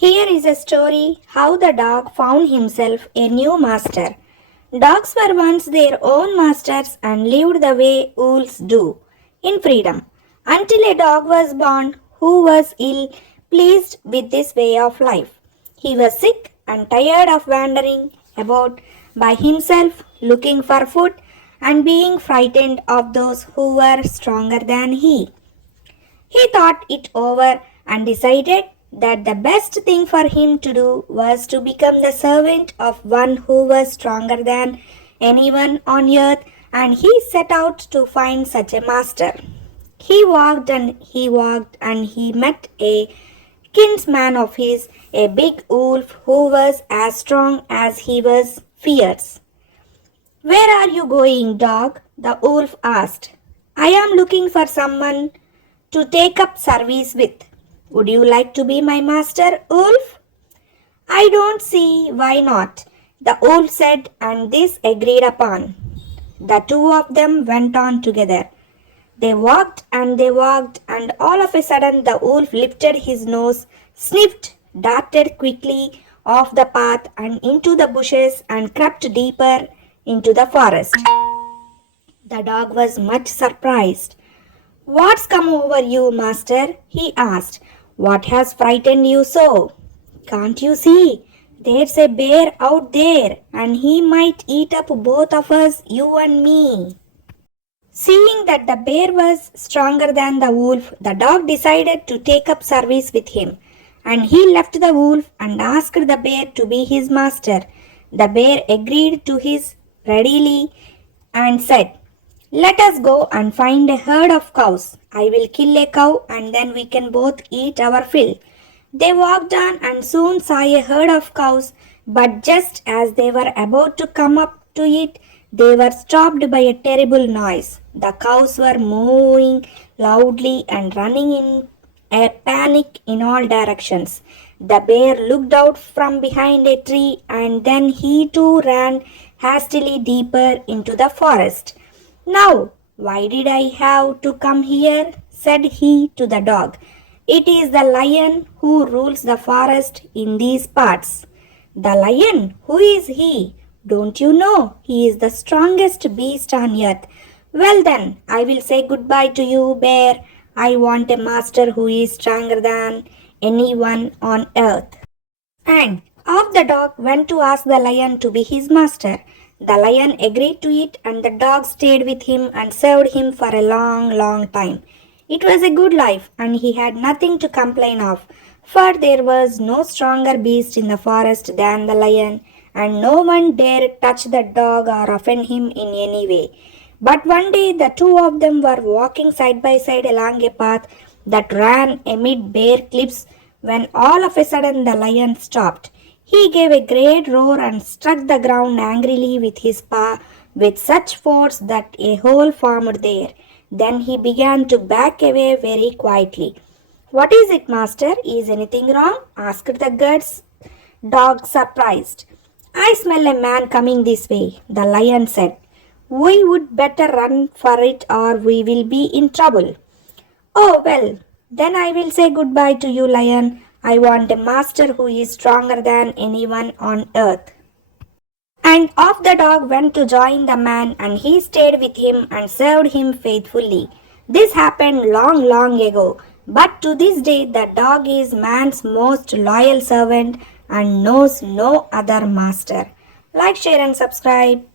Here is a story how the dog found himself a new master. Dogs were once their own masters and lived the way wolves do, in freedom, until a dog was born who was ill pleased with this way of life. He was sick and tired of wandering about by himself, looking for food and being frightened of those who were stronger than he. He thought it over and decided that the best thing for him to do was to become the servant of one who was stronger than anyone on earth, and he set out to find such a master. He walked and he met a kinsman of his, a big wolf who was as strong as he was fierce. Where are you going, dog? The wolf asked. I am looking for someone to take up service with. Would you like to be my master, wolf? I don't see why not, the wolf said, and this agreed upon. The two of them went on together. They walked, and all of a sudden the wolf lifted his nose, sniffed, darted quickly off the path and into the bushes and crept deeper into the forest. The dog was much surprised. What's come over you, master? He asked. What has frightened you so? Can't you see? There's a bear out there, and he might eat up both of us, you and me. Seeing that the bear was stronger than the wolf, the dog decided to take up service with him, and he left the wolf and asked the bear to be his master. The bear agreed to his readily and said, let us go and find a herd of cows. I will kill a cow and then we can both eat our fill. They walked on and soon saw a herd of cows, but just as they were about to come up to it, they were stopped by a terrible noise. The cows were mooing loudly and running in a panic in all directions. The bear looked out from behind a tree and then he too ran hastily deeper into the forest. Now, why did I have to come here? Said he to the dog. It is the lion who rules the forest in these parts. The lion? Who is he? Don't you know? He is the strongest beast on earth. Well then, I will say goodbye to you, bear. I want a master who is stronger than anyone on earth. And off the dog went to ask the lion to be his master. The lion agreed to it, and the dog stayed with him and served him for a long, long time. It was a good life, and he had nothing to complain of, for there was no stronger beast in the forest than the lion, and no one dared touch the dog or offend him in any way. But one day the two of them were walking side by side along a path that ran amid bare cliffs when all of a sudden the lion stopped. He gave a great roar and struck the ground angrily with his paw with such force that a hole formed there. Then he began to back away very quietly. What is it, master? Is anything wrong? Asked the guard's dog, surprised. I smell a man coming this way, the lion said. We would better run for it or we will be in trouble. Oh, well, then I will say goodbye to you, lion. I want a master who is stronger than anyone on earth. And off the dog went to join the man, and he stayed with him and served him faithfully. This happened long, long ago, but to this day the dog is man's most loyal servant and knows no other master. Like, share, and subscribe.